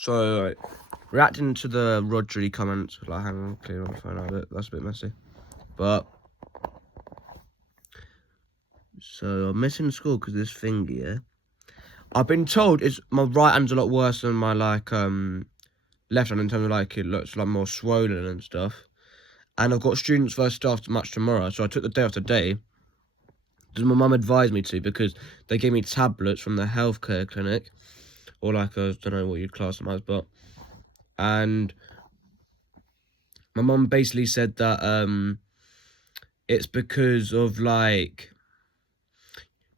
So, reacting to the Rodri comments, like, hang on, clear on the phone a bit. That's a bit messy. But, so I'm missing school because this thing here. I've been told my right hand's a lot worse than my left hand in terms of like it looks like more swollen and stuff. And I've got students first staff match tomorrow, so I took the day off today. Because my mum advised me to, because they gave me tablets from the healthcare clinic, or like I don't know what you'd class them as, but and my mum basically said that it's because of like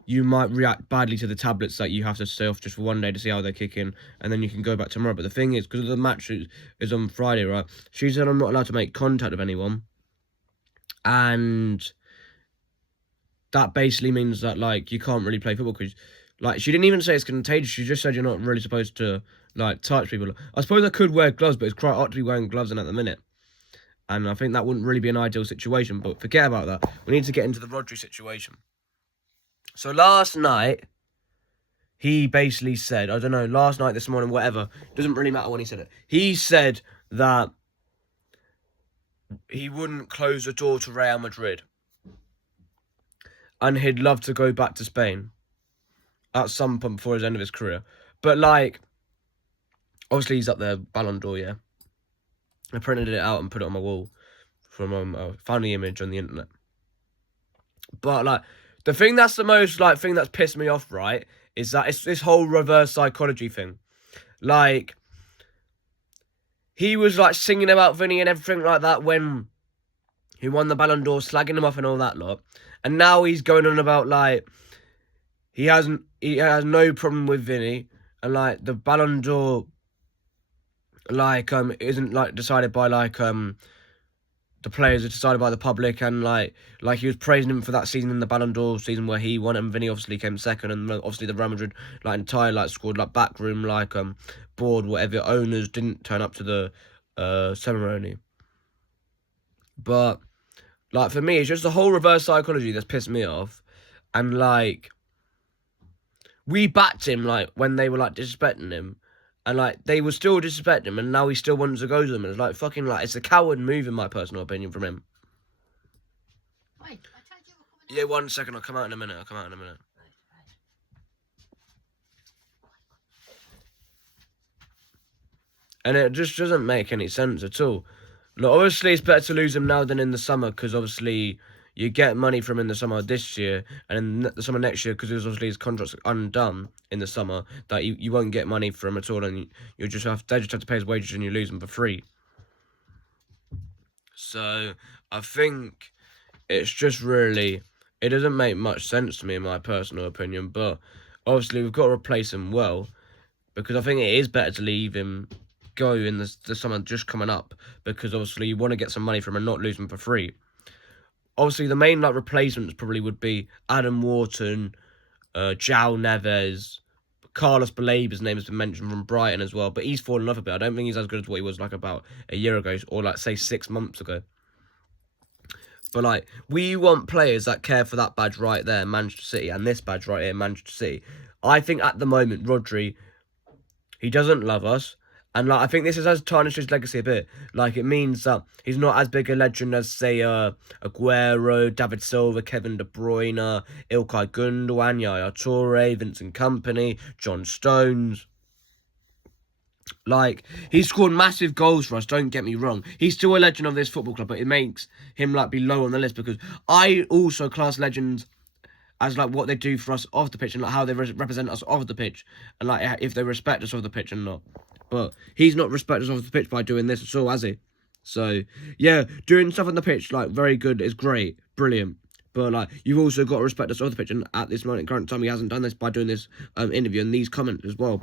you might react badly to the tablets that you have to stay off just for one day to see how they're kicking, and then you can go back tomorrow. But the thing is, because the match is on Friday, right? She said I'm not allowed to make contact with anyone, and that basically means that like you can't really play football because, like, she didn't even say it's contagious. She just said you're not really supposed to like touch people. I suppose I could wear gloves, but it's quite hard to be wearing gloves in at the minute, and I think that wouldn't really be an ideal situation. But forget about that. We need to get into the Rodri situation. So last night, he basically said, I don't know, last night, this morning, whatever, doesn't really matter when he said it. He said that he wouldn't close the door to Real Madrid. And he'd love to go back to Spain at some point before his end of his career. But, like, obviously he's up there, Ballon d'Or, yeah. I printed it out and put it on my wall from, I found the image on the internet. But, like, the thing that's the most, like, thing that's pissed me off, right, is that it's this whole reverse psychology thing. Like, he was, like, singing about Vinny and everything like that when he won the Ballon d'Or, slagging him off and all that lot. And now he's going on about, like, he has no problem with Vinny. And, like, the Ballon d'Or, like, isn't, like, decided by, like, the players are decided by the public, and like he was praising him for that season in the Ballon d'Or season where he won it, and Vinny obviously came second, and obviously the Real Madrid like entire like squad, like backroom, like board, whatever, owners didn't turn up to the ceremony. But like for me, it's just the whole reverse psychology that's pissed me off, and like we backed him like when they were like disrespecting him. And, like, they were still disrespecting him, and now he still wants to go to them. And it's like, fucking, like, it's a coward move, in my personal opinion, from him. Wait, yeah, 1 second. I'll come out in a minute. And it just doesn't make any sense at all. Look, obviously, it's better to lose him now than in the summer, because, obviously, you get money from him in the summer this year, and in the summer next year, because obviously his contract's undone in the summer, that you won't get money from him at all, and they just have to pay his wages, and you lose him for free. So I think it's just really, it doesn't make much sense to me, in my personal opinion. But obviously we've got to replace him well, because I think it is better to leave him go in the summer just coming up, because obviously you want to get some money from him and not lose him for free. Obviously, the main like replacements probably would be Adam Wharton, João Neves, Carlos Balaba's name has been mentioned from Brighton as well, but he's fallen off a bit. I don't think he's as good as what he was like about a year ago, or like say 6 months ago. But like, we want players that care for that badge right there, Manchester City, and this badge right here, Manchester City. I think at the moment, Rodri, he doesn't love us. And like, I think this has tarnished his legacy a bit. Like, it means that he's not as big a legend as, say, Aguero, David Silva, Kevin De Bruyne, Ilkay Gundogan, Yaya Toure, Vincent Kompany, John Stones. Like, he scored massive goals for us, don't get me wrong. He's still a legend of this football club, but it makes him, like, be low on the list, because I also class legends as, like, what they do for us off the pitch, and, like, how they represent us off the pitch, and, like, if they respect us off the pitch and not. But he's not respected us off the pitch by doing this at all, has he? So, yeah, doing stuff on the pitch, like, very good, is great, brilliant. But, like, you've also got to respect us off the pitch, and at this moment, current time, he hasn't done this by doing this interview and these comments as well.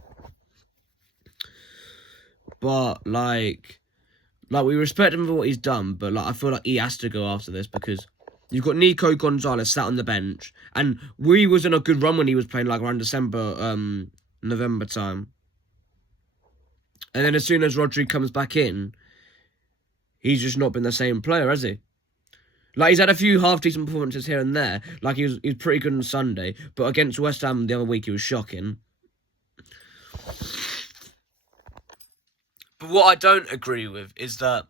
But, like, we respect him for what he's done, but, like, I feel like he has to go after this, because you've got Nico Gonzalez sat on the bench, and we was in a good run when he was playing, like, around December, November time. And then as soon as Rodri comes back in, he's just not been the same player, has he? Like, he's had a few half-decent performances here and there. Like, he was pretty good on Sunday. But against West Ham the other week, he was shocking. But what I don't agree with is that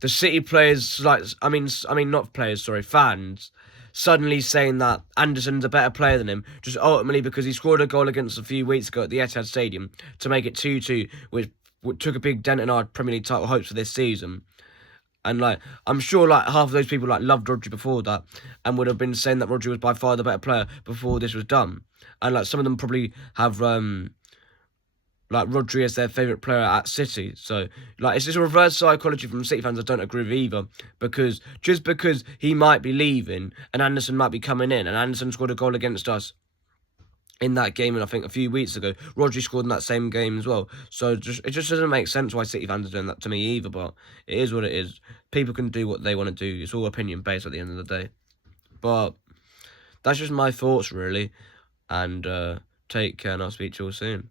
the City players, like, I mean, not players, sorry, fans, suddenly saying that Anderson's a better player than him, just ultimately because he scored a goal against us a few weeks ago at the Etihad Stadium to make it 2-2, which took a big dent in our Premier League title hopes for this season. And, like, I'm sure, like, half of those people, like, loved Rodri before that and would have been saying that Rodri was by far the better player before this was done. And, like, some of them probably have, like, Rodri as their favourite player at City. So, like, it's just a reverse psychology from City fans I don't agree with either. Because, just because he might be leaving and Anderson might be coming in, and Anderson scored a goal against us in that game, and I think a few weeks ago, Rodri scored in that same game as well. So it just doesn't make sense why City fans are doing that to me either. But it is what it is. People can do what they want to do. It's all opinion based at the end of the day. But that's just my thoughts really. And take care, and I'll speak to you all soon.